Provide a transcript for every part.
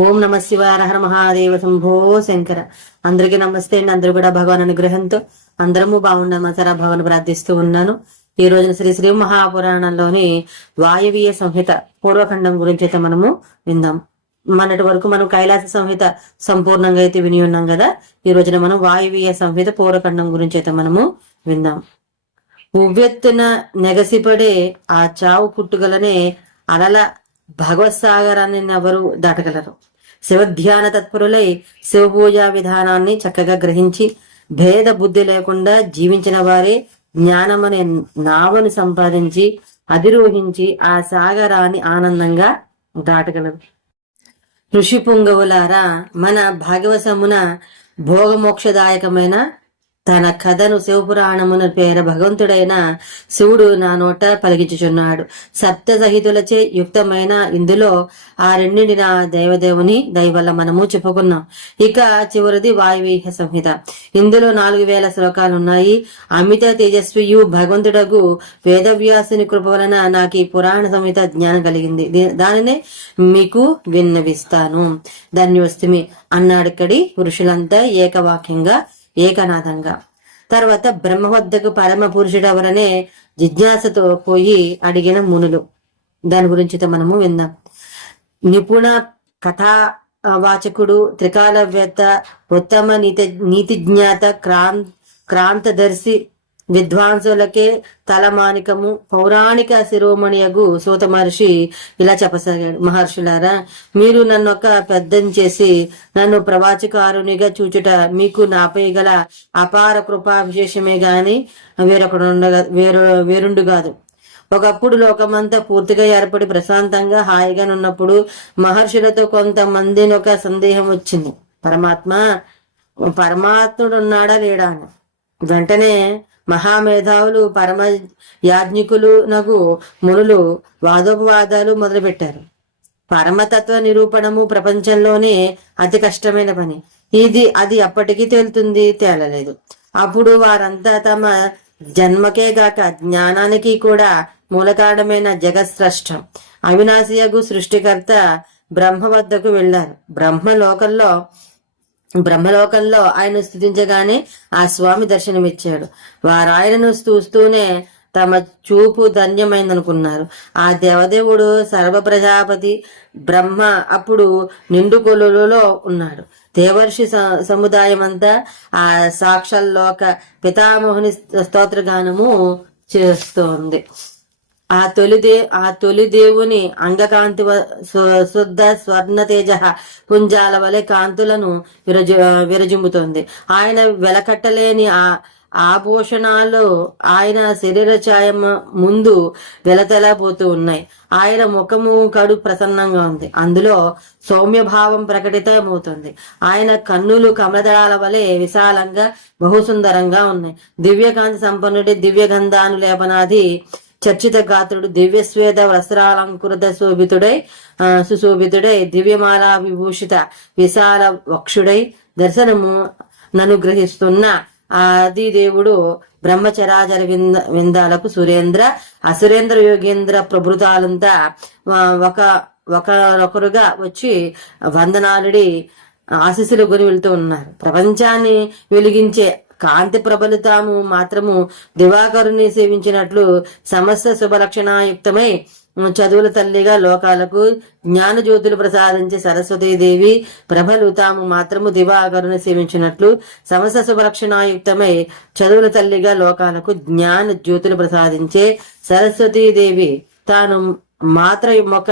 ఓం నమ శివాయ హర మహాదేవ శంభో శంకర. అందరికీ నమస్తే అండి. అందరూ కూడా భగవాన్ అనుగ్రహంతో అందరము బాగుండమని భగవాన్ ప్రార్థిస్తూ ఉన్నాను. ఈ రోజున శ్రీ శ్రీ మహాపురాణంలోని వాయువీయ సంహిత పూర్వఖండం గురించి అయితే మనము విందాం. మొన్నటి వరకు మనం కైలాస సంహిత సంపూర్ణంగా అయితే విని ఉన్నాం కదా. ఈ రోజున మనం వాయువీయ సంహిత పూర్వఖండం గురించి అయితే మనము విందాం. ఉవ్వెత్తున నెగసిపడే ఆ చావు పుట్టుగలనే అలల భగవత్ సాగరాన్ని ఎవరు దాటగలరు? శివధ్యాన తత్పరులై శివపూజా విధానాన్ని చక్కగా గ్రహించి భేద బుద్ధి లేకుండా జీవించిన వారే జ్ఞానమనే నావను సంపాదించి అధిరోహించి ఆ సాగరాన్ని ఆనందంగా దాటగలరు. ఋషి పుంగవులారా మన భాగవశమున భోగమోక్షదాయకమైన తన కథను శివపురాణమున పేర భగవంతుడైన శివుడు నా నోట పలిగించుచున్నాడు సప్త సహితులచే యుక్తమైన ఇందులో ఆ రెండింటి నా దేవదేవుని దయవల్ల మనము చెప్పుకున్నాం. ఇక చివరిది వాయువీహ సంహిత. ఇందులో నాలుగు వేల శ్లోకాలు ఉన్నాయి అమిత తేజస్వియు భగవంతుడగు వేదవ్యాసుని కృప వలన నాకు ఈ పురాణ సంహిత జ్ఞానం కలిగింది. దానినే మీకు విన్నవిస్తాను. ధన్యవస్తుమి. అన్నాడిక్కడి ఋషులంతా ఏకవాక్యంగా ఏకనాథంగా. తర్వాత బ్రహ్మ వద్దకు పరమ పురుషుడవరనే జిజ్ఞాసతో పోయి అడిగిన మునులు. దాని గురించి మనము విందాం. నిపుణ కథా వాచకుడు త్రికాలవేత్త ఉత్తమ నీతి నీతిజ్ఞాత క్రాం క్రాంతదర్శి విద్వాంసులకే తలమానికము. పౌరాణిక శిరోమణియగు సూత మహర్షి ఇలా చెప్పసాగాడు. మహర్షులారా మీరు నన్ను ఒక పెద్దని చేసి నన్ను ప్రవాచకారునిగా చూచుట మీకు నాపై గల అపార కృపా విశేషమే గాని వేరొకడు ఉండగా వేరు వేరుండు కాదు. ఒకప్పుడు లోకమంతా పూర్తిగా ఏర్పడి ప్రశాంతంగా హాయిగా ఉన్నప్పుడు మహర్షులతో కొంతమందిని ఒక సందేహం వచ్చింది. పరమాత్మ పరమాత్ముడు ఉన్నాడా లేడా అని. వెంటనే మహామేధావులు పరమ యాజ్ఞికులు నగు మునులు వాదోపవాదాలు మొదలుపెట్టారు. పరమతత్వ నిరూపణము ప్రపంచంలోనే అతి కష్టమైన పని. ఇది అది అప్పటికీ తేలుతుంది తేలలేదు. అప్పుడు వారంతా తమ జన్మకే గాక జ్ఞానానికి కూడా మూలకారణమైన జగత్స్రష్టం. అవినాశియగు సృష్టికర్త బ్రహ్మ వద్దకు వెళ్ళారు బ్రహ్మ లోకంలో బ్రహ్మలోకంలో ఆయన స్థుతించగానే ఆ స్వామి దర్శనమిచ్చాడు. వారు ఆయనను చూస్తూనే తమ చూపు ధన్యమైందనుకున్నారు. ఆ దేవదేవుడు సర్వ ప్రజాపతి బ్రహ్మ అప్పుడు నిండు కొలులో ఉన్నాడు. దేవర్షి స- సముదాయం అంతా ఆ సాక్షల్లోక పితామోహిని స్తోత్రగానము చేస్తోంది. ఆ తొలి దే ఆ తొలి దేవుని అంగకాంతి శుద్ధ స్వర్ణ తేజ పుంజాల వలె కాంతులను విరజు విరజిమ్ముతోంది. ఆయన వెలకట్టలేని ఆ ఆభూషణాలు ఆయన శరీర ఛాయం ముందు వెలతెలబోతూ ఉన్నాయి. ఆయన ముఖము కడు ప్రసన్నంగా ఉంది. అందులో సౌమ్య భావం ప్రకటితమవుతుంది. ఆయన కన్నులు కమలదళాల వలె విశాలంగా బహుసుందరంగా ఉన్నాయి. దివ్యకాంతి సంపన్నుడి దివ్య గంధాను లేపనాది చర్చిత గాత్రుడు దివ్య స్వేద వస్త్రాలంకృత శోభితుడై సుశోభితుడై దివ్యమాలా విభూషిత విశాల వక్షుడై దర్శనము ననుగ్రహిస్తున్న గ్రహిస్తున్న ఆది దేవుడు బ్రహ్మచరాచర వింద విందాలకు సురేంద్ర అసురేంద్ర యోగేంద్ర ప్రభృతాలంతా ఒక ఒకరొకరుగా వచ్చి వందనాలుడి ఆశీస్సులు కొని వెళ్తూ ఉన్నారు. ప్రపంచాన్ని వెలిగించే కాంతి ప్రభలు తాము మాత్రము దివాకరుని సేవించినట్లు సమస్త శుభలక్షణాయుక్తమై చదువుల తల్లిగా లోకాలకు జ్ఞాన జ్యోతులు ప్రసాదించే సరస్వతీదేవి ప్రభలు తాము మాత్రము దివాకరుని సేవించినట్లు సమస్త శుభలక్షణాయుక్తమై చదువుల తల్లిగా లోకాలకు జ్ఞాన జ్యోతులు ప్రసాదించే సరస్వతీదేవి. తాను మాత్ర మొక్క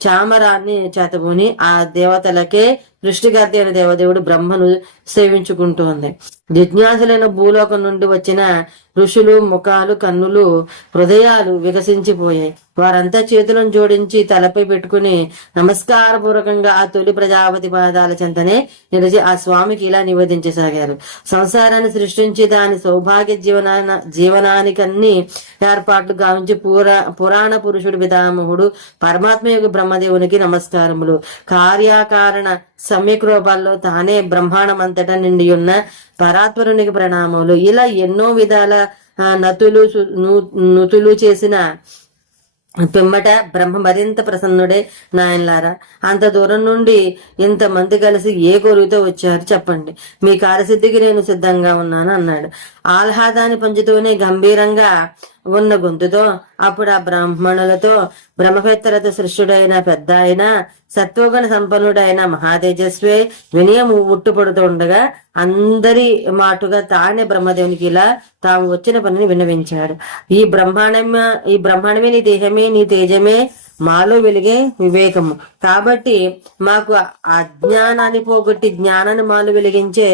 చామరాన్ని చేతబూని ఆ దేవతలకే సృష్టికర్త అయిన దేవదేవుడు బ్రహ్మను సేవించుకుంటోంది. జిజ్ఞాసులైన భూలోకం నుండి వచ్చిన ఋషులు ముఖాలు కన్నులు హృదయాలు వికసించిపోయాయి. వారంతా చేతులను జోడించి తలపై పెట్టుకుని నమస్కారపూర్వకంగా ఆ తొలి ప్రజాపతి పాదాల చెంతనే నిలిచి ఆ స్వామికి ఇలా నివేదించసాగారు. సంసారాన్ని సృష్టించి దాని సౌభాగ్య జీవనాన జీవనానికన్ని ఏర్పాట్లు గావించి పురా పురాణ పురుషుడు పితామహుడు పరమాత్మ యొక్క బ్రహ్మదేవునికి నమస్కారములు. కార్యకారణ సమ్యక్ రూపాల్లో తానే అంతటా నిండి ఉన్న పరాత్పరునికి ప్రణామములు. ఇలా ఎన్నో విధాల నతులు నుతులు చేసిన పిమ్మట బ్రహ్మ మరింత ప్రసన్నుడే నాయనలారా. అంత దూరం నుండి ఇంతమంది కలిసి ఏ గొరువుతో వచ్చారు చెప్పండి. మీ కార్యసిద్ధికి నేను సిద్ధంగా ఉన్నాను అన్నాడు. ఆహ్లాదాన్ని పంచుతూనే గంభీరంగా ఉన్న గొంతుతో అప్పుడు ఆ బ్రాహ్మణులతో బ్రహ్మవేత్తలతో సృష్టుడైన పెద్ద ఆయన సత్వగుణ సంపన్నుడైన మహాతేజస్వే వినయం ఉట్టుపడుతుండగా అందరి మాటుగా తానే బ్రహ్మదేవునికి ఇలా తాము వచ్చిన పనిని విన్నవించాడు. ఈ బ్రహ్మాండమ ఈ బ్రహ్మాండమే నీ దేహమే నీ తేజమే మాలో వెలిగే వివేకము. కాబట్టి మాకు అజ్ఞానాన్ని పోగొట్టి జ్ఞానాన్ని మాలో వెలిగించే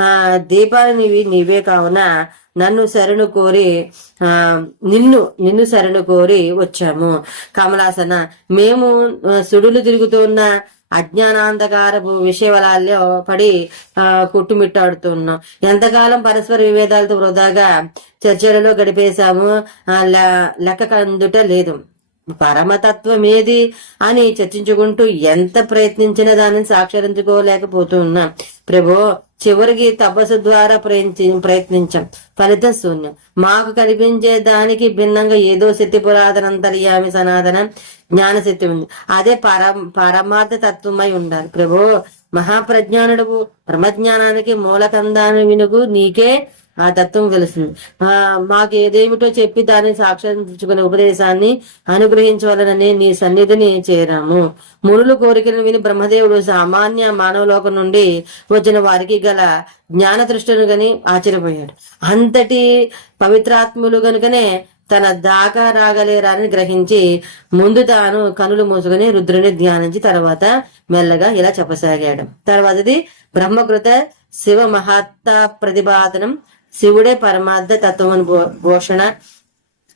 ఆ దీపాలు నీవే కావున నన్ను శరణు కోరి ఆ నిన్ను నిన్ను శరణు కోరి వచ్చాము. కమలాసన మేము సుడులు తిరుగుతున్న అజ్ఞానాంధకారపు విషయవలాల్లో పడి ఆ కొట్టుమిట్టాడుతున్నాం. ఎంతకాలం పరస్పర విభేదాలతో వృధాగా చర్చలలో గడిపేశాము ఆ, లె- లెక్క కందుట లేదు. పరమతత్వం ఏది అని చర్చించుకుంటూ ఎంత ప్రయత్నించినా దానిని సాక్షరించుకోలేకపోతున్నాం. ప్రభు చివరికి తపస్సు ద్వారా ప్రయత్ని ప్రయత్నించాం. ఫలితం శూన్యం. మాకు కనిపించే దానికి భిన్నంగా ఏదో శక్తి పురాతనంతర్యామి సనాతన జ్ఞానశక్తి ఉంది. అదే పరం పరమార్థ తత్వమై ఉండాలి. ప్రభు మహాప్రజ్ఞానుడు బ్రహ్మజ్ఞానానికి మూలకందాన్ని వినుగు. నీకే ఆ తత్వం తెలుస్తుంది ఆ మాకు ఏదేమిటో చెప్పి దాన్ని సాక్షాత్కరించుకునే ఉపదేశాన్ని అనుగ్రహించవాలనని నీ సన్నిధిని చేరాము. మునులు కోరికలను విని బ్రహ్మదేవుడు సామాన్య మానవలోకం నుండి వచ్చిన వారికి గల జ్ఞాన దృష్టిని గని ఆశ్చర్యపోయాడు. అంతటి పవిత్రాత్ములు గనుకనే తన దాకా రాగలేరని గ్రహించి ముందు తాను కనులు మూసుకుని రుద్రుని ధ్యానించి తర్వాత మెల్లగా ఇలా చెప్పసాగాడు. తర్వాతది బ్రహ్మకృత శివ మహాత్త ప్రతిపాదనం శివుడే పరమార్థ తత్వమును భో- భూషణ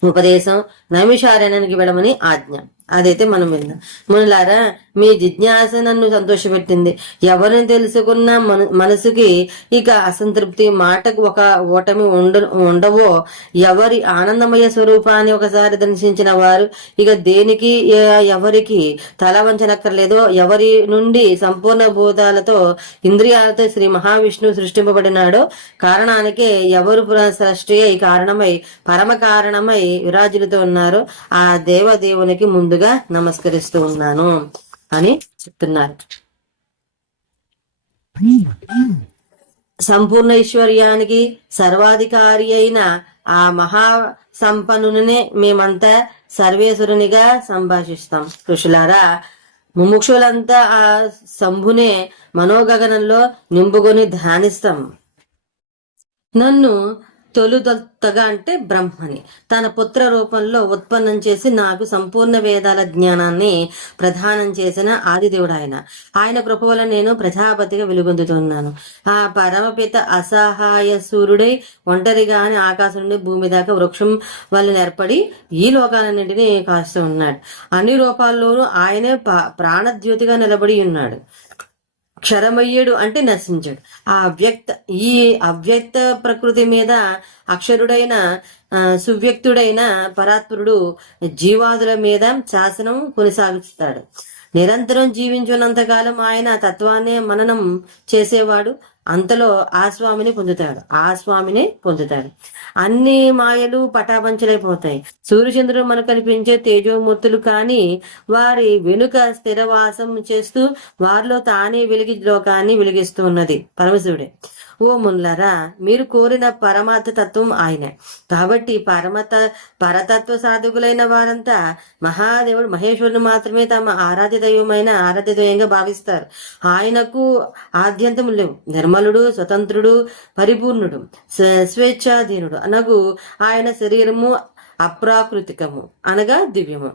ఉపదేశం నైమిషారణ్యానికి వెళ్ళమని ఆజ్ఞ. అదైతే మనం విందాం. మునులారా మీ జిజ్ఞాస నన్ను సంతోషపెట్టింది. ఎవరిని తెలుసుకున్న మన మనసుకి ఇక అసంతృప్తి మాటకు ఒక ఓటమి ఉండ ఉండవో ఎవరి ఆనందమయ స్వరూపాన్ని ఒకసారి దర్శించిన వారు ఇక దేనికి ఎవరికి తల వంచనక్కర్లేదో ఎవరి నుండి సంపూర్ణ భూతాలతో ఇంద్రియాలతో శ్రీ మహావిష్ణు సృష్టింపబడినాడో కారణానికే ఎవరు సృష్టి అయి కారణమై పరమ కారణమై విరాజులతో ఉన్నారో. ఆ దేవదేవునికి ముందుగా నమస్కరిస్తూ ఉన్నాను అని చెప్తున్నారు. సంపూర్ణ ఐశ్వర్యానికి సర్వాధికారి అయిన ఆ మహా సంపన్నునే మేమంతా సర్వేశ్వరునిగా సంభాషిస్తాం. ఋషులారా ముముక్షులంతా ఆ శంభునే మనోగగనంలో నింపుకొని ధ్యానిస్తాం. నన్ను తొలుదొత్తగా అంటే బ్రహ్మని. తన పుత్ర రూపంలో ఉత్పన్నం చేసి నాకు సంపూర్ణ వేదాల జ్ఞానాన్ని ప్రధానం చేసిన ఆదిదేవుడు ఆయన ఆయన కృప వల్ల నేను ప్రజాపతిగా వెలుగొందుతున్నాను. ఆ పరమపిత అసహాయ సూర్యుడై ఒంటరిగానే ఆకాశం నుండి భూమి దాకా వృక్షం వల్ల ఏర్పడి ఈ లోకాలన్నింటినీ కాస్తూ ఉన్నాడు. అన్ని రూపాల్లోనూ ఆయనే ప్రాణద్యోతిగా నిలబడి ఉన్నాడు. క్షరమయ్యాడు అంటే నశించాడు. ఆ అవ్యక్త ఈ అవ్యక్త ప్రకృతి మీద అక్షరుడైన సువ్యక్తుడైన పరాత్పరుడు జీవాదుల మీద శాసనం కొనసాగిస్తాడు. నిరంతరం జీవించున్నంత కాలం ఆయన తత్వాన్ని మననం చేసేవాడు. అంతలో ఆ స్వామిని పొందుతాడు. ఆ స్వామిని పొందుతాడు. అన్ని మాయలు పటాపంచలైపోతాయి. సూర్యచంద్రుడు మనకు కనిపించే తేజోమూర్తులు కానీ వారి వెనుక స్థిరవాసం చేస్తూ వారిలో తానే వెలిగి లోకాన్ని వెలిగిస్తూ ఉన్నది పరమశివుడే. ఓ మున్లరా మీరు కోరిన పరమార్థ తత్వం ఆయనే. కాబట్టి పరమత పరతత్వ సాధకులైన వారంతా మహాదేవుడు మహేశ్వరుని మాత్రమే తమ ఆరాధ్య దైవమైన ఆరాధ్య దైవంగా భావిస్తారు. ఆయనకు ఆద్యంతం లేవు. నిర్మలుడు స్వతంత్రుడు పరిపూర్ణుడు స్వేచ్ఛాధీనుడు. అనగు ఆయన శరీరము అప్రాకృతికము అనగా దివ్యము.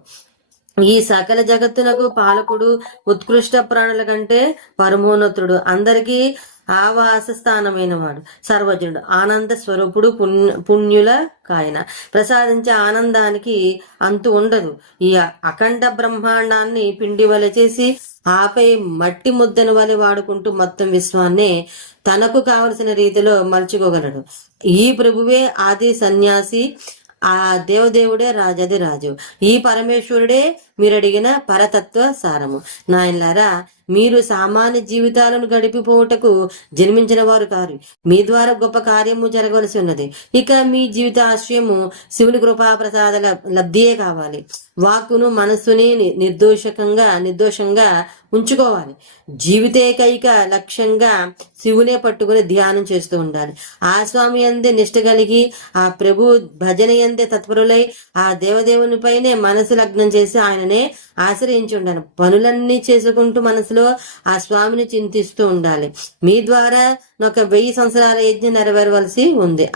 ఈ సకల జగత్తునకు పాలకుడు ఉత్కృష్ట ప్రాణుల కంటే పరమోన్నతుడు. అందరికీ ఆవాస స్థానమైన వాడు. సర్వజనుడు ఆనంద స్వరూపుడు పుణ్య పుణ్యుల కాయన. ప్రసాదించే ఆనందానికి అంతు ఉండదు. ఈ అఖండ బ్రహ్మాండాన్ని పిండి వలె చేసి ఆపై మట్టి ముద్దను వలె వాడుకుంటూ మొత్తం విశ్వాన్ని తనకు కావలసిన రీతిలో మలుచుకోగలడు. ఈ ప్రభువే ఆది సన్యాసి ఆ దేవదేవుడే రాజది రాజు. ఈ పరమేశ్వరుడే మీరు అడిగిన పరతత్వ సారము. నాయనలారా మీరు సామాన్య జీవితాలను గడిపిపోవుటకు జన్మించిన వారు కారు. మీ ద్వారా గొప్ప కార్యము జరగవలసి ఉన్నది. ఇక మీ జీవిత ఆశ్రయము శివుని కృపా ప్రసాద లబ్ధియే కావాలి. వాక్కును మనస్సుని నిర్దోషకంగా నిర్దోషంగా ఉంచుకోవాలి. జీవితేకైక లక్ష్యంగా శివునే పట్టుకుని ధ్యానం చేస్తూ ఉండాలి. ఆ స్వామి అందే నిష్ట కలిగి ఆ ప్రభు భజన ఎందే తత్పరులై ఆ దేవదేవుని పైనే మనసు లగ్నం చేసి ఆయననే ఆశ్రయించి ఉండాలి. పనులన్నీ చేసుకుంటూ మనసులో ఆ స్వామిని చింతిస్తూ ఉండాలి. మీ ద్వారా ఒక వెయ్యి సంవత్సరాల యజ్ఞం నెరవేరవలసి ఉంది.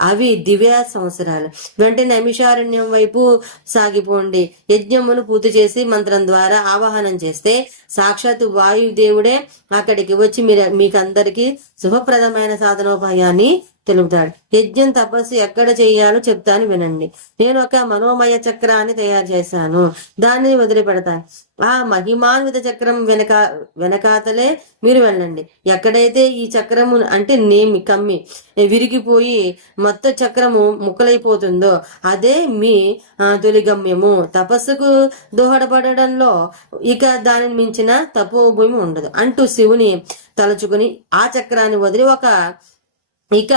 అవి దివ్య సంవత్సరాలు. వెంటనే నైమిషారణ్యం వైపు సాగిపోండి. యజ్ఞమును పూర్తి చేసి మంత్రం ద్వారా ఆవాహనం చేస్తే సాక్షాత్ వాయుదేవుడే అక్కడికి వచ్చి మీరు మీకందరికీ శుభప్రదమైన సాధనోపాయాన్ని తెలుపుతాడు యజ్ఞం తపస్సు ఎక్కడ చేయాలో చెప్తాను వినండి. నేను ఒక మనోమయ చక్రాన్ని తయారు చేశాను. దాన్ని వదిలిపెడతాను. ఆ మహిమాన్విత చక్రం వెనక వెనకాతలే మీరు వెళ్ళండి. ఎక్కడైతే ఈ చక్రము అంటే నేమి కమ్మి విరిగిపోయి మొత్తం చక్రము ముక్కలైపోతుందో అదే మీ ఆ, తొలి గమ్యము తపస్సుకు దోహదపడడంలో ఇక దానిని మించిన తపోభూమి ఉండదు. అంటూ శివుని తలుచుకుని ఆ చక్రాన్ని వదిలి ఒక ఇక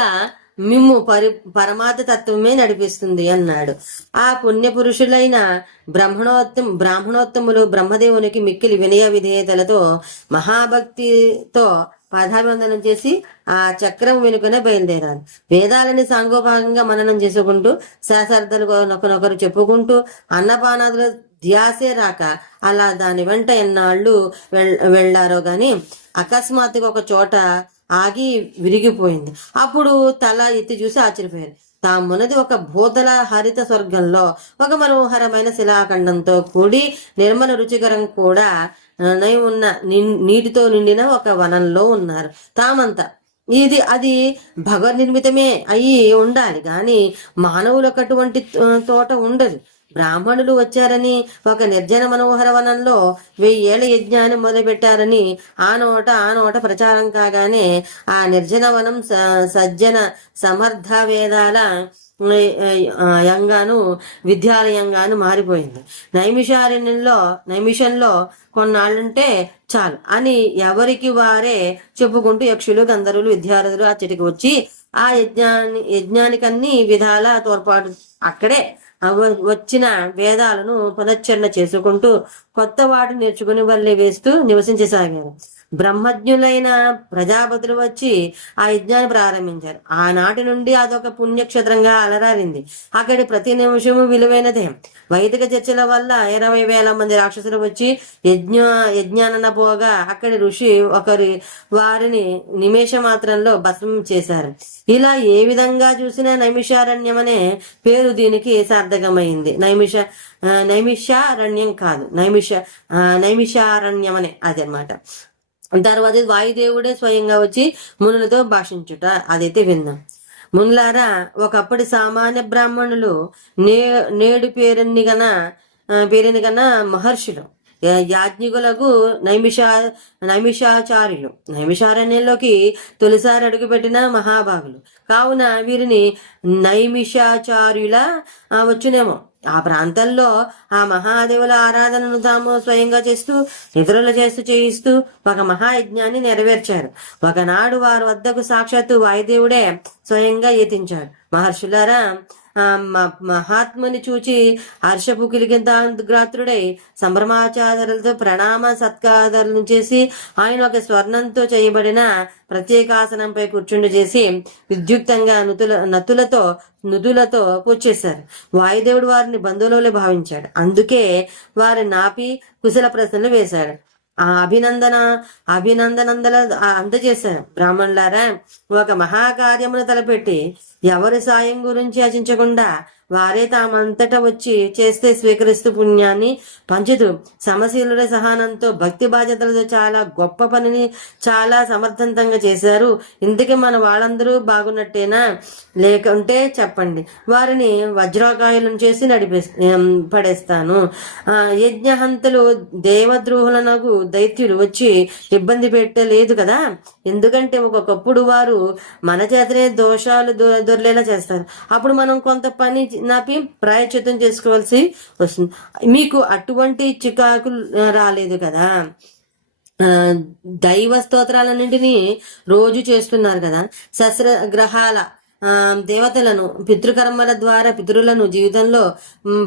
మిమ్ము పరి పరమాత తత్వమే నడిపిస్తుంది అన్నాడు. ఆ పుణ్య పురుషులైన బ్రహ్మణోత్తమ బ్రాహ్మణోత్తములు బ్రహ్మదేవునికి మిక్కిలి వినయ విధేయతలతో మహాభక్తితో పాదాభివందనం చేసి ఆ చక్రం వెనుకనే బయలుదేరారు. వేదాలని సాంగోపాంగంగా మననం చేసుకుంటూ శాస్త్రార్థాలు ఒకనొకరు చెప్పుకుంటూ అన్నపానాదులు ధ్యాసే రాక అలా దాని వెంట ఎన్నాళ్ళు వెళ్ వెళ్ళారో గాని అకస్మాత్తుగా ఒక చోట ఆగి విరిగిపోయింది. అప్పుడు తల ఎత్తి చూసి ఆశ్చర్యపోయారు. తామున్నది ఒక భూతల హరిత స్వర్గంలో ఒక మనోహరమైన శిలాఖండంతో కూడి నిర్మల రుచికరం కూడా నై ఉన్న నీటితో నిండిన ఒక వనంలో ఉన్నారు. తామంతా ఇది అది భగవద్ నిర్మితమే అయి ఉండాలి. కానీ మానవులకు అటువంటి తోట ఉండదు. బ్రాహ్మణులు వచ్చారని ఒక నిర్జన మనోహర వనంలో వెయ్యేళ్ళ యజ్ఞాన్ని మొదలుపెట్టారని ఆ నోట ఆ నోట ప్రచారం కాగానే ఆ నిర్జన వనం స- సజ్జన సమర్థ వేదాల యంగాను విద్యాలయంగాను మారిపోయింది. నైమిషారణ్యంలో నైమిషంలో కొన్నాళ్ళుంటే చాలు. అని ఎవరికి వారే చెప్పుకుంటూ యక్షులు గంధర్వులు విద్యార్థులు ఆ చెట్టుకి వచ్చి ఆ యజ్ఞాన్ని యజ్ఞానికన్ని విధాల తోడ్పాటు అక్కడే వచ్చిన వేదాలను పునశ్చరణ చేసుకుంటూ కొత్త వాటిని నేర్చుకుని వల్లే వేస్తూ నివసించసాగారు. బ్రహ్మజ్ఞులైన ప్రజాపతులు వచ్చి ఆ యజ్ఞాన్ని ప్రారంభించారు. ఆనాటి నుండి అదొక పుణ్యక్షేత్రంగా అలరారింది. అక్కడి ప్రతి నిమిషము విలువైనదే వైదిక చర్చల వల్ల ఇరవై వేల మంది రాక్షసులు వచ్చి యజ్ఞ యజ్ఞానన పోగా అక్కడి ఋషి ఒకరి వారిని నిమేష మాత్రంలో భస్మం చేశారు. ఇలా ఏ విధంగా చూసినా నైమిషారణ్యం అనే పేరు దీనికి సార్థకమైంది. నైమిష నైమిషారణ్యం కాదు. నైమిష నైమిషారణ్యం అనే అదనమాట. తర్వాత వాయుదేవుడే స్వయంగా వచ్చి మునులతో భాషించుట. అదైతే విందాం. మునులారా ఒకప్పటి సామాన్య బ్రాహ్మణులు నే నేడు పేరుని గన పేరెన్ని పేరుని గన మహర్షులు. యాజ్ఞికులకు నైమిషా నైమిషాచార్యులు. నైమిషారణ్యంలోకి తొలిసారి అడుగుపెట్టిన మహాభాగులు కావున వీరిని నైమిషాచార్యుల వచ్చునేమో. ఆ ప్రాంతంలో ఆ మహాదేవుల ఆరాధనను తాము స్వయంగా చేస్తూ ఇతరులు చేస్తూ చేయిస్తూ ఒక మహాయజ్ఞాన్ని నెరవేర్చారు. ఒకనాడు వారి వద్దకు సాక్షాత్తు వాయుదేవుడే స్వయంగా యతించాడు. మహర్షులారా మహాత్ముని చూచి హర్షపు గ్రాత్రుడై సంభ్రమాచారాలతో ప్రణామ సత్కారాలను చేసి ఆయన ఒక స్వర్ణంతో చేయబడిన ప్రత్యేకాసనంపై కూర్చుండి చేసి విద్యుక్తంగా నుతుల నతులతో నుదులతో పూడ్చేశారు వాయుదేవుడు వారిని బంధువులలో భావించాడు. అందుకే వారి నాపి కుశల ప్రశ్నలు వేశాడు ఆ అభినందన అభినందనందల అందజేశారు. బ్రాహ్మణులారా ఒక మహాకార్యమును తలపెట్టి ఎవరి సాయం గురించి ఆశించకుండా వారే తామంతట వచ్చి చేస్తే స్వీకరిస్తూ పుణ్యాన్ని పంచుతూ. సమశీలుడ సహనంతో భక్తి బాధ్యతలతో చాలా గొప్ప పనిని చాలా సమర్థవంతంగా చేశారు. ఇందుకే మన వాళ్ళందరూ బాగున్నట్టేనా? లేకుంటే చెప్పండి. వారిని వజ్రాకాయలను చేసి నడిపే పడేస్తాను. యజ్ఞహంతులు యజ్ఞహంతలు దేవద్రోహులకు దైత్యులు వచ్చి ఇబ్బంది పెట్టలేదు కదా? ఎందుకంటే ఒకప్పుడు వారు మన చేతనే దోషాలు దొ- దొర్లేలా చేస్తారు. అప్పుడు మనం కొంత పని నాపి ప్రాయచిత్తం చేసుకోవాల్సి వస్తుంది. మీకు అటువంటి చికాకులు రాలేదు కదా? దైవ స్తోత్రాలన్నింటినీ రోజు చేస్తున్నారు కదా? శస్త్ర గ్రహాల దేవతలను పితృకర్మల ద్వారా పితరులను జీవితంలో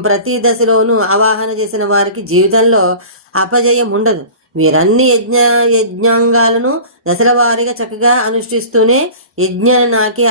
ప్రతి దశలోనూ ఆవాహన చేసిన వారికి జీవితంలో అపజయం ఉండదు. వీరన్ని యజ్ఞ యజ్ఞాంగాలను దశల వారీగా చక్కగా అనుష్ఠిస్తూనే యజ్ఞ నాకే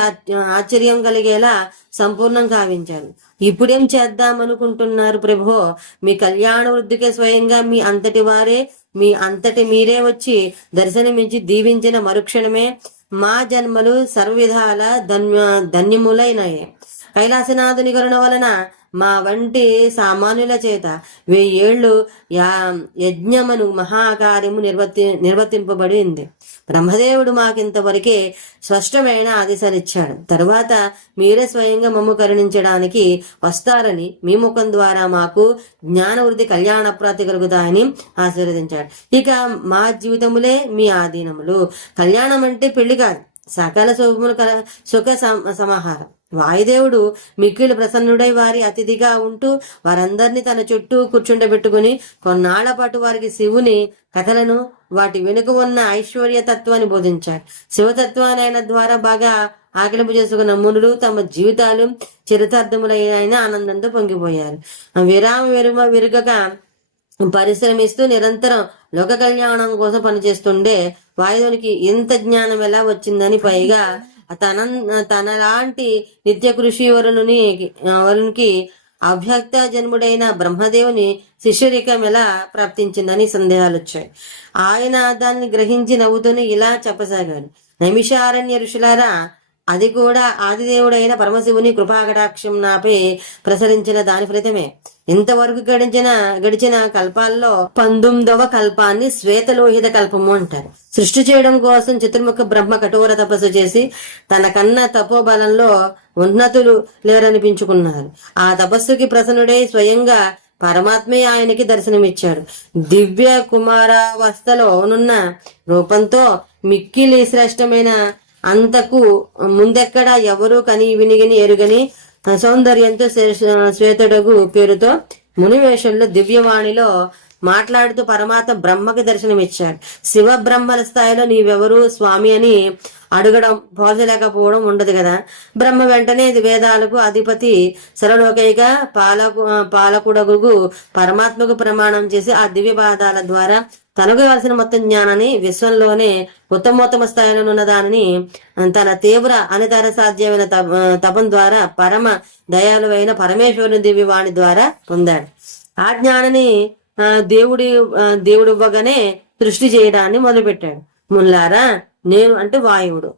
ఆశ్చర్యం కలిగేలా సంపూర్ణం కావించారు. ఇప్పుడేం చేద్దామనుకుంటున్నారు ప్రభో మీ కళ్యాణ వృద్ధికే స్వయంగా మీ అంతటి వారే మీ అంతటి మీరే వచ్చి దర్శనమించి దీవించిన మరుక్షణమే మా జన్మలు సర్వవిధాల ధన్య ధన్యములైనాయి. కైలాసనాథుని కరుణ వలన మా వంటి సామాన్యుల చేత వెయ్యేళ్ళు యా యజ్ఞమను మహాకార్యము నిర్వర్తి నిర్వర్తింపబడింది. బ్రహ్మదేవుడు మాకింతవరకే స్పష్టమైన ఆదేశాలిచ్చాడు. తరువాత మీరే స్వయంగా మమ్ము కరుణించడానికి వస్తారని మీ ముఖం ద్వారా మాకు జ్ఞానవృద్ధి కళ్యాణప్రాప్తి కలుగుతాయని ఆశీర్వదించాడు. ఇక మా జీవితములే మీ ఆధీనములు. కళ్యాణం అంటే పెళ్ళి కాదు. సకల శుభములు కల సుఖ సమాహారం. వాయుదేవుడు మిక్కిలి ప్రసన్నుడై వారి అతిథిగా ఉంటూ వారందరినీ తన చుట్టూ కూర్చుండబెట్టుకుని కొన్నాళ్ళ పాటు వారికి శివుని కథలను వాటి వెనుక ఉన్న ఐశ్వర్య తత్వాన్ని బోధించాడు. శివతత్వాన్ని ద్వారా బాగా ఆకలింపు చేసుకున్న మునులు తమ జీవితాలు చరితార్థములైన ఆనందంతో పొంగిపోయారు. విరామ విరుమ విరుగక పరిశ్రమిస్తూ నిరంతరం లోక కళ్యాణం కోసం పనిచేస్తుండే వాయువునికి ఇంత జ్ఞానం ఎలా వచ్చిందని పైగా తన తనలాంటి నిత్య కృషి వరుణుని వరునికి అభ్యక్త జన్ముడైన బ్రహ్మదేవుని శిష్యరికం ఎలా ప్రాప్తించిందని సందేహాలు వచ్చాయి ఆయన దాన్ని గ్రహించి నవ్వుతూనే ఇలా చెప్పసాగాడు. నమిషారణ్య ఋషులారా అది కూడా ఆదిదేవుడైన పరమశివుని కృపాకటాక్షం నాపై ప్రసరించిన దాని ఫలితమే. ఇంతవరకు గడిచిన గడిచిన కల్పాల్లో పంతొమ్మిదవ కల్పాన్ని శ్వేతలోహిత కల్పము అంటారు. సృష్టి చేయడం కోసం చతుర్ముఖ బ్రహ్మ కఠోర తపస్సు చేసి తన కన్న తపోబలంలో ఉన్నతులు లేరనిపించుకున్నారు. ఆ తపస్సుకి ప్రసన్నుడై స్వయంగా పరమాత్మే ఆయనకి దర్శనమిచ్చాడు. దివ్య కుమారావస్థలో ఉన్న రూపంతో మిక్కిలి శ్రేష్టమైన అంతకు ముందెక్కడ ఎవరు కని వినిగిని ఎరుగని సౌందర్యంతో శ్రే- శ్వేతుడగు పేరుతో మునివేషంలో దివ్యవాణిలో మాట్లాడుతూ పరమాత్మ బ్రహ్మకి దర్శనమిచ్చాడు. శివ బ్రహ్మల స్థాయిలో నీవెవరు స్వామి అని అడగడం పోచలేకపోవడం ఉండదు కదా. బ్రహ్మ వెంటనే ఇది వేదాలకు అధిపతి సర్వలోకైక పాలకు పాలకుడగు పరమాత్మకు ప్రమాణం చేసి ఆ దివ్య పాదాల ద్వారా తనకు కావాల్సిన మొత్తం జ్ఞానాన్ని విశ్వంలోనే ఉత్తమోత్తమ స్థాయిలో ఉన్న దానిని తన తీవ్ర అనితర సాధ్యమైన తపం ద్వారా పరమ దయాలువైన పరమేశ్వరుని దివ్యవాణి ద్వారా పొందాడు. ఆ జ్ఞానాన్ని ఆ, దేవుడి దేవుడివ్వగానే దేవుడు ఇవ్వగానే సృష్టి చేయడాన్ని మొదలుపెట్టాడు. ముల్లారా నేను అంటే వాయువుడు.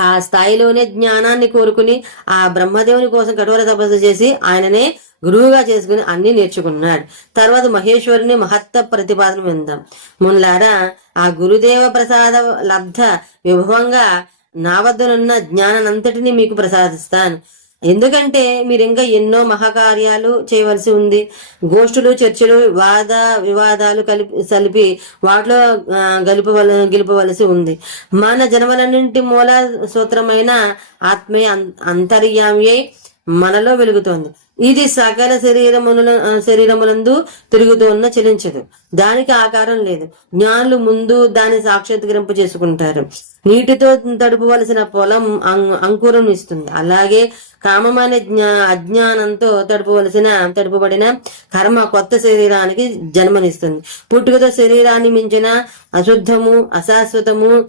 ఆ స్థాయిలోనే జ్ఞానాన్ని కోరుకుని ఆ బ్రహ్మదేవుని కోసం కఠోర తపస్సు చేసి ఆయననే గురువుగా చేసుకుని అన్ని నేర్చుకున్నాడు. తర్వాత మహేశ్వరుని మహత్త ప్రతిపాదన విందాం. మున్లారా ఆ గురుదేవ ప్రసాద లబ్ధ విభవంగా నా వద్దనున్న జ్ఞానానంతటిని మీకు ప్రసాదిస్తాను. ఎందుకంటే మీరు ఇంకా ఎన్నో మహాకార్యాలు చేయవలసి ఉంది. గోష్ఠులు చర్చలు వాద వివాదాలు కలిపి సలిపి వాటిలో గెలుపవల గెలుపవలసి ఉంది. మన జన్మలన్నింటి మూల సూత్రమైన ఆత్మీయ అం- అంతర్యామి మనలో వెలుగుతోంది. ఇది సకల శరీరముల శరీరములందు తిరుగుతున్న చెలించదు. దానికి ఆకారం లేదు. జ్ఞానులు ముందు దాన్ని సాక్షాత్కరింపు చేసుకుంటారు. నీటితో తడుపువలసిన పొలం అంకురం ఇస్తుంది. అలాగే కామమైన జ్ఞా అజ్ఞానంతో తడుపువలసిన తడుపుబడిన కర్మ కొత్త శరీరానికి జన్మనిస్తుంది. పుట్టుకతో శరీరాన్ని మించిన అశుద్ధము అశాశ్వతము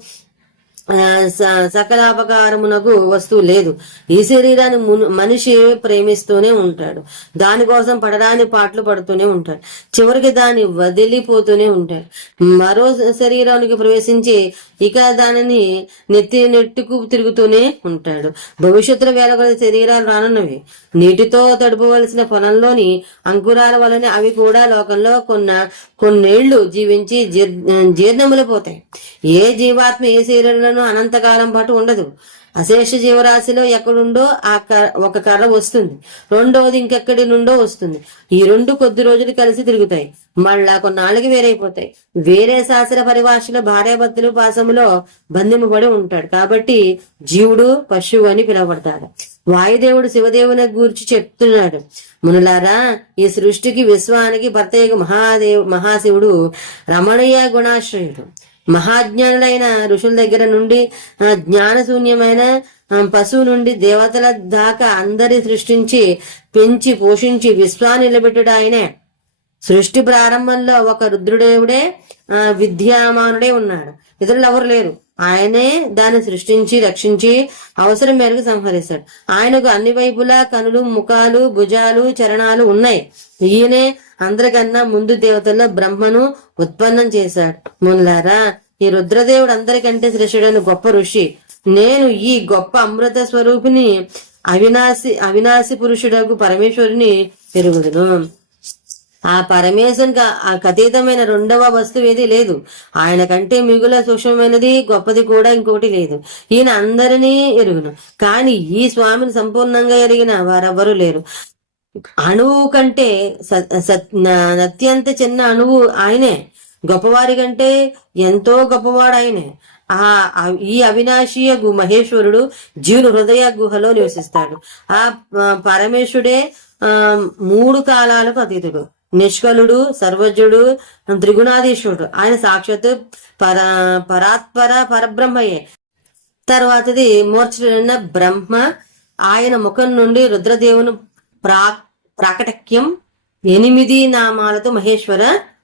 సకలాపకారమునకు వస్తువు లేదు. ఈ శరీరాన్ని మనిషి ప్రేమిస్తూనే ఉంటాడు. దానికోసం పడరాని పాటలు పడుతూనే ఉంటాడు. చివరికి దాన్ని వదిలిపోతూనే ఉంటాడు. మరో శరీరానికి ప్రవేశించి ఇక దానిని నెత్తి నెట్టుకు తిరుగుతూనే ఉంటాడు. భవిష్యత్తులో వేల శరీరాలు రానున్నవి. నీటితో తడుపవలసిన పొలంలోని అంకురాల వలన అవి కూడా లోకంలో కొన్న కొన్నేళ్ళు జీవించి జీర్ జీర్ణములైపోతాయి ఏ జీవాత్మ ఏ శరీరంలో కర్రను అనంతకాలం పాటు ఉండదు. అశేష జీవరాశిలో ఎక్కడుండో ఆ ఒక కర్ర వస్తుంది. రెండోది ఇంకెక్కడి నుండో వస్తుంది. ఈ రెండు కొద్ది రోజులు కలిసి తిరుగుతాయి. మళ్ళా కొన్నాళ్ళకి వేరైపోతాయి. వేరే శాస్త్ర పరిభాషలో భార్యాభర్తలు పాసములో బంధింపబడి ఉంటాడు. కాబట్టి జీవుడు పశువు అని పిలువబడతాడు. వాయుదేవుడు శివదేవుని గూర్చి చెప్తున్నాడు. మునులారా ఈ సృష్టికి విశ్వానికి ప్రత్యేక మహాదేవ్ మహాశివుడు రమణీయ గుణాశ్రయుడు. మహాజ్ఞానులైన ఋషుల దగ్గర నుండి ఆ, జ్ఞానశూన్యమైన పశువు నుండి దేవతల దాకా అందరి సృష్టించి పెంచి పోషించి విశ్వాన్ని నిలబెట్టుడు ఆయనే. సృష్టి ప్రారంభంలో ఒక రుద్రుడేవుడే ఆ, విద్యామానుడే ఉన్నాడు. ఇతరులు ఎవరు లేరు. ఆయనే దాన్ని సృష్టించి రక్షించి అవసరం మేరకు సంహరిస్తాడు. ఆయనకు అన్ని వైపులా కనులు ముఖాలు భుజాలు చరణాలు ఉన్నాయి. ఈయనే అందరికన్నా ముందు దేవతల్లో బ్రహ్మను ఉత్పన్నం చేశాడు. మున్లారా ఈ రుద్రదేవుడు అందరికంటే శ్రేష్ఠుడైన గొప్ప ఋషి. నేను ఈ గొప్ప అమృత స్వరూపిని అవినాశి అవినాశి పురుషుడకు పరమేశ్వరుని పెరుగుదును ఆ పరమేశ్వరునికి ఆ అతీతమైన రెండవ వస్తువు ఏది లేదు. ఆయన కంటే మిగుల సూక్ష్మమైనది గొప్పది కూడా ఇంకోటి లేదు. ఈయన అందరినీ ఎరుగును. కానీ ఈ స్వామిని సంపూర్ణంగా ఎరిగిన వారెవ్వరూ లేరు. అణువు కంటే సత్- అత్యంత చిన్న అణువు ఆయనే. గొప్పవారి కంటే ఎంతో గొప్పవాడు ఆయనే ఆ ఈ అవినాశీయ గు మహేశ్వరుడు జీవుని హృదయ గుహలో నివసిస్తాడు. ఆ పరమేశ్వరుడే ఆ మూడు కాలాలకు అతీతుడు. నిష్కలుడు సర్వజ్ఞుడు త్రిగుణాధీశ్వరుడు. ఆయన సాక్షాత్ పర పరాత్పర పరబ్రహ్మయే. తర్వాతది మూర్ఛన బ్రహ్మ. ఆయన ముఖం నుండి రుద్రదేవుని ప్రా ప్రాకటక్యం ఎనిమిది నామాలతో మహేశ్వర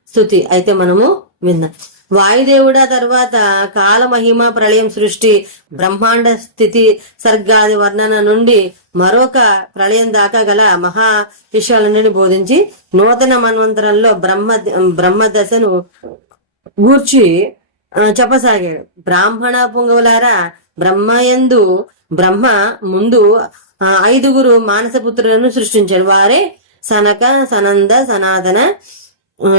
స్థుతి అయితే మనము విన్నాం. వాయుదేవుడ తర్వాత తర్వాత కాలమహిమ ప్రళయం సృష్టి బ్రహ్మాండ స్థితి సర్గాది వర్ణన నుండి మరొక ప్రళయం దాకా గల మహా విషయాలన్నింటినీ బోధించి నూతన మన్వంతరంలో బ్రహ్మ బ్రహ్మ దశను గూర్చి చెప్పసాగాడు. బ్రాహ్మణ పుంగవులారా బ్రహ్మయందు బ్రహ్మ ముందు ఐదుగురు మానసపుత్రులను సృష్టించాడు వారే సనక సనంద సనాతన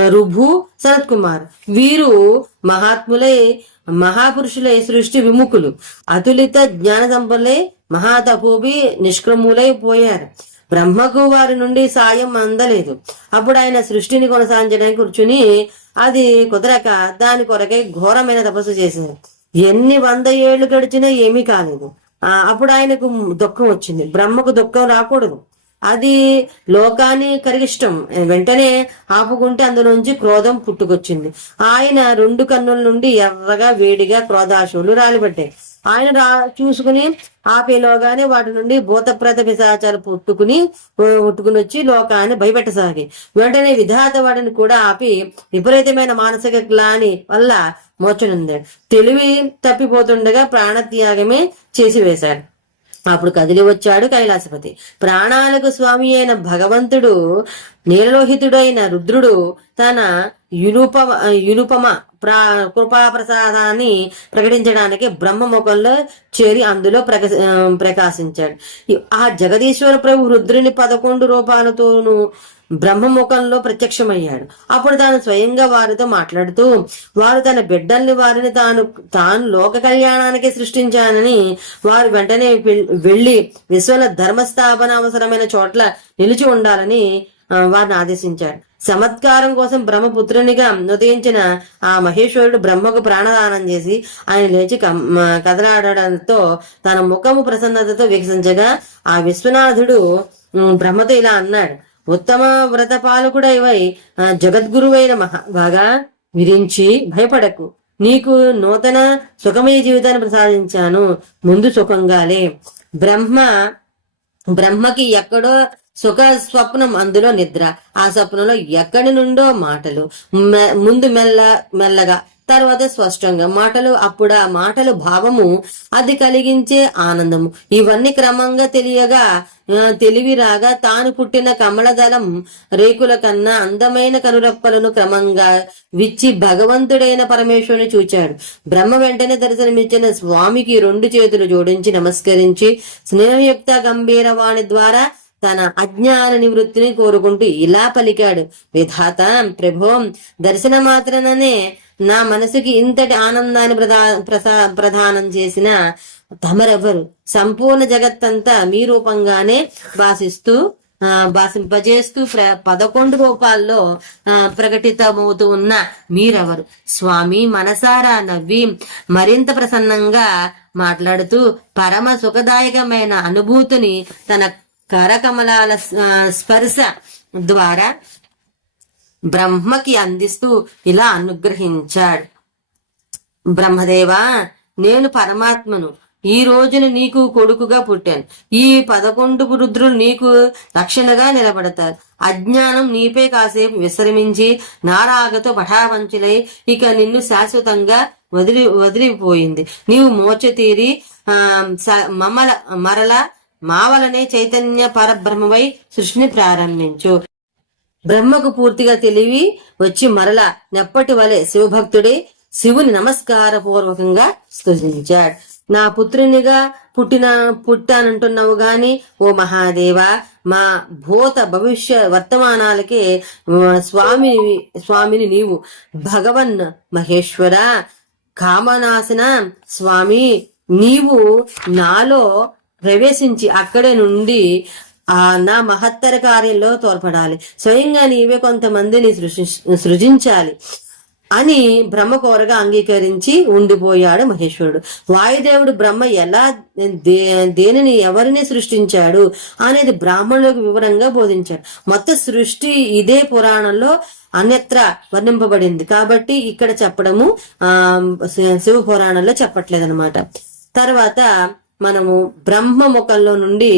రుభు సనత్ కుమార్ వీరు మహాత్ములై మహాపురుషులై సృష్టి విముఖులు. అతులిత జ్ఞాన సంపన్నులై మహాతపోబి నిష్క్రములై పోయారు. బ్రహ్మకు వారి నుండి సాయం అందలేదు. అప్పుడు ఆయన సృష్టిని కొనసాగించడానికి కూర్చుని అది కుదరక దాని కొరకై ఘోరమైన తపస్సు చేశారు. ఎన్ని వంద ఏళ్ళు గడిచినా ఏమీ కాలేదు. అప్పుడు ఆయనకు దుఃఖం వచ్చింది. బ్రహ్మకు దుఃఖం రాకూడదు. అది లోకాన్ని కరిగిష్టం. వెంటనే ఆపుకుంటే అందులోంచి క్రోధం పుట్టుకొచ్చింది. ఆయన రెండు కన్నుల నుండి ఎర్రగా వేడిగా క్రోధాశువులు రాలిపడ్డాయి. ఆయన రా చూసుకుని ఆపేలోగానే వాటి నుండి భూతప్రత పిశాచాలు పుట్టుకుని పుట్టుకుని వచ్చి లోకాన్ని భయపెట్టసాగి వెంటనే విధాత వాడిని కూడా ఆపి విపరీతమైన మానసిక గ్లాని వల్ల మోచనుంది. తెలివి తప్పిపోతుండగా ప్రాణత్యాగమే చేసివేశాడు. అప్పుడు కదిలి వచ్చాడు కైలాసపతి. ప్రాణాలకు స్వామి అయిన భగవంతుడు నీలలోహితుడైన రుద్రుడు తన యునుప యునుపమ ప్రా కృపాప్రసాదాన్ని ప్రకటించడానికి బ్రహ్మ ముఖంలో చేరి అందులో ప్రక ప్రకాశించాడు. ఆ జగదీశ్వర ప్రభు రుద్రుని పదకొండు రూపాలతోనూ బ్రహ్మముఖంలో ప్రత్యక్షమయ్యాడు. అప్పుడు తాను స్వయంగా వారితో మాట్లాడుతూ వారు తన బిడ్డల్ని వారిని తాను తాను లోక కళ్యాణానికి సృష్టించానని వారు వెంటనే వెళ్ళి వెళ్ళి విశ్వల ధర్మస్థాపన అవసరమైన చోట్ల నిలిచి ఉండాలని వారిని ఆదేశించాడు చమత్కారం కోసం బ్రహ్మపుత్రునిగా ఉదయించిన ఆ మహేశ్వరుడు బ్రహ్మకు ప్రాణదానం చేసి ఆయన లేచి కమ్- కదలాడడంతో తన ముఖము ప్రసన్నతతో వికసించగా ఆ విశ్వనాథుడు బ్రహ్మతో ఇలా అన్నాడు. ఉత్తమ వ్రత పాలకుడైవై జగద్గురువైన మహా బాగా విరించి భయపడకు. నీకు నూతన సుఖమయ జీవితాన్ని ప్రసాదించాను. ముందు సుఖంగాలే. బ్రహ్మ బ్రహ్మకి ఎక్కడో సుఖ స్వప్నం అందులో నిద్ర. ఆ స్వప్నంలో ఎక్కడి నుండో మాటలు. మె- ముందు మెల్ల మెల్లగా తర్వాత స్పష్టంగా. మాటలు అప్పుడు ఆ మాటలు భావము అది కలిగించే ఆనందము. ఇవన్నీ క్రమంగా తెలియగా తెలివి రాగా తాను పుట్టిన కమలదళం రేకుల కన్నా అందమైన కనురెప్పలను క్రమంగా విచ్చి భగవంతుడైన పరమేశ్వరుని చూచాడు. బ్రహ్మ వెంటనే దర్శనమిచ్చిన స్వామికి రెండు చేతులు జోడించి నమస్కరించి స్నేహయుక్త గంభీర వాణి ద్వారా తన అజ్ఞాన నివృత్తిని కోరుకుంటూ ఇలా పలికాడు. విధాత ప్రభో దర్శన మాత్రననే నా మనసుకి ఇంతటి ఆనందాన్ని ప్రదా ప్రసా ప్రదానం చేసిన తమరెవరు సంపూర్ణ జగత్తంతా మీ రూపంగానే భాషిస్తూ ఆ, భాషింపజేస్తూ ప్ర పదకొండు రూపాల్లో ఆ, ప్రకటితమవుతూ ఉన్న మీరెవరు? స్వామి మనసారా నవ్వి మరింత ప్రసన్నంగా మాట్లాడుతూ పరమ సుఖదాయకమైన అనుభూతిని తన కరకమలాల స్పర్శ ద్వారా బ్రహ్మకి అందిస్తూ ఇలా అనుగ్రహించాడు. బ్రహ్మదేవా నేను పరమాత్మను ఈ రోజున నీకు కొడుకుగా పుట్టాను. ఈ పదకొండు రుద్రులు నీకు రక్షణగా నిలబడతారు. అజ్ఞానం నీపై కాసేపు విశ్రమించి నారాగతో పఠావంచులై ఇక నిన్ను శాశ్వతంగా వదిలి వదిలిపోయింది. నీవు మోచ తీరి ఆ, స- మమల మరల మావలనే చైతన్య పరబ్రహ్మవై సృష్టిని ప్రారంభించు. బ్రహ్మకు పూర్తిగా తెలివి వచ్చి మరల నెప్పటి వలె శివభక్తుడే శివుని నమస్కార పూర్వకంగా స్తుతించాడు. నా పుత్రునిగా పుట్టిన పుట్టానంటున్నావు గాని ఓ మహాదేవ మా భూత భవిష్య వర్తమానాలకే స్వామి స్వామిని నీవు భగవన్ మహేశ్వర కామనాశన స్వామి నీవు నాలో ప్రవేశించి అక్కడే నుండి ఆ నా మహత్తర కార్యంలో తోడ్పడాలి. స్వయంగా నీవే కొంతమందిని సృష్టి సృజించాలి అని బ్రహ్మ కోరగా అంగీకరించి ఉండిపోయాడు మహేశ్వరుడు. వాయుదేవుడు బ్రహ్మ ఎలా దే దేనిని ఎవరిని సృష్టించాడు అనేది బ్రాహ్మణులకు వివరంగా బోధించాడు. మొత్తం సృష్టి ఇదే పురాణంలో అన్యత్ర వర్ణింపబడింది. కాబట్టి ఇక్కడ చెప్పడము ఆ శివ పురాణంలో చెప్పట్లేదనమాట తర్వాత మనము బ్రహ్మ ముఖంలో నుండి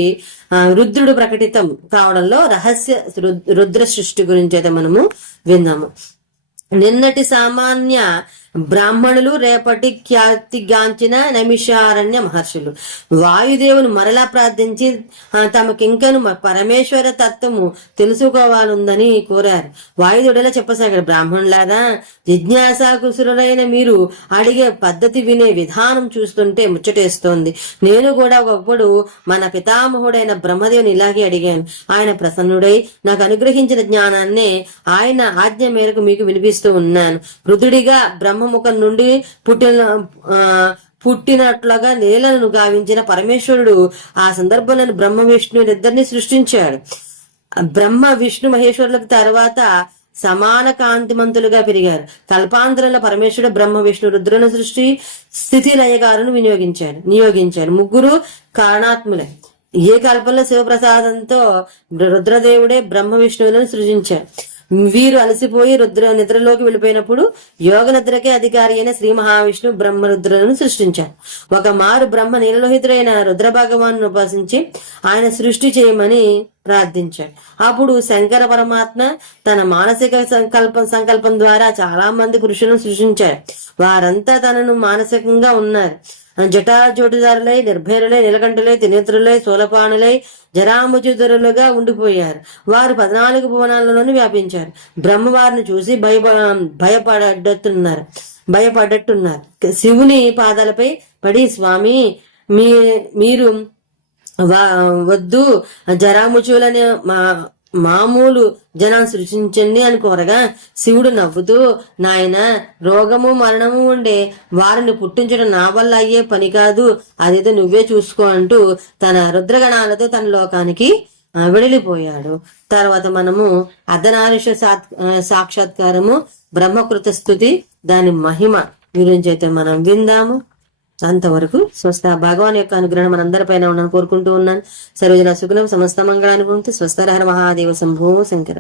ఆ, రుద్రుడు ప్రకటితం కావడంలో రహస్య రుద్ర సృష్టి గురించి అయితే మనము విన్నాము. నిన్నటి సామాన్య బ్రాహ్మణులు రేపటి ఖ్యాతిగాంచిన నమిషారణ్య మహర్షులు. వాయుదేవుని మరలా ప్రార్థించి తమకింకను పరమేశ్వర తత్వము తెలుసుకోవాలందని కోరారు. వాయుదేవుడలా చెప్పసాగాడు బ్రాహ్మణులారా జిజ్ఞాసా కుసురులైన మీరు అడిగే పద్ధతి వినే విధానం చూస్తుంటే ముచ్చటేస్తోంది. నేను కూడా ఒకప్పుడు మన పితామహుడైన బ్రహ్మదేవుని ఇలాగే అడిగాను. ఆయన ప్రసన్నుడై నాకు అనుగ్రహించిన జ్ఞానాన్ని ఆయన ఆజ్ఞ మేరకు మీకు వినిపిస్తూ ఉన్నాను. రుద్రుడిగా బ్రహ్మముఖం నుండి పుట్టిన పుట్టినట్లుగా నేలను గావించిన పరమేశ్వరుడు ఆ సందర్భంలో బ్రహ్మ విష్ణువులిద్దరిని సృష్టించాడు. బ్రహ్మ విష్ణు మహేశ్వరులకు తర్వాత సమాన కాంతిమంతులుగా పెరిగారు. కల్పాంధ్రంలో పరమేశ్వరుడు బ్రహ్మ విష్ణు రుద్రుల సృష్టి స్థితి లయగారును వినియోగించాడు నియోగించాడు ముగ్గురు కారణాత్ములే. ఏ కల్పంలో శివప్రసాదంతో రుద్రదేవుడే బ్రహ్మ విష్ణువులను సృజించాడు. వీరు అలసిపోయి రుద్ర నిద్రలోకి వెళ్ళిపోయినప్పుడు యోగ నిద్రకే అధికారి అయిన శ్రీ మహావిష్ణు బ్రహ్మ రుద్రులను సృష్టించారు. ఒక మారు బ్రహ్మ నీలలోహితుడైన రుద్ర భగవాను ఉపాసించి ఆయన సృష్టి చేయమని ప్రార్థించాడు. అప్పుడు శంకర పరమాత్మ తన మానసిక సంకల్పం సంకల్పం ద్వారా చాలా మంది పురుషులను సృష్టించారు. వారంతా తనను మానసికంగా ఉన్నారు. జటాజోటిదారులై నిర్భయులై నిలకంఠులై తినేత్రులై సోలపానులై జరాముచుదరులుగా ఉండిపోయారు. వారు పద్నాలుగు భువనాలలోనూ వ్యాపించారు. బ్రహ్మ వారిని చూసి భయ భయపడట్టున్నారు. భయపడట్టున్నారు. శివుని పాదాలపై పడి స్వామి మీ మీరు వా- వద్దు. జరాముచులని మా మామూలు జనం సృష్టించండి అని కోరగా శివుడు నవ్వుతూ నాయన రోగము మరణము ఉండే వారిని పుట్టించడం నా వల్ల అయ్యే పని కాదు. అదేదో నువ్వే చూసుకో అంటూ తన రుద్రగణాలతో తన లోకానికి ఆ, వెడలిపోయాడు. తర్వాత మనము అర్ధనారీష సాత్- సాక్షాత్కారము బ్రహ్మకృత స్థుతి దాని మహిమ గురించి అయితే మనం విందాము. అంతవరకు స్వస్థ. భగవాన్ యొక్క అనుగ్రహం మనందరిపైన ఉండని కోరుకుంటూ ఉన్నాను. సర్వజన సుగుణం సమస్త మంగళాన్ని స్వస్థరహర మహాదేవ శంభో శంకర.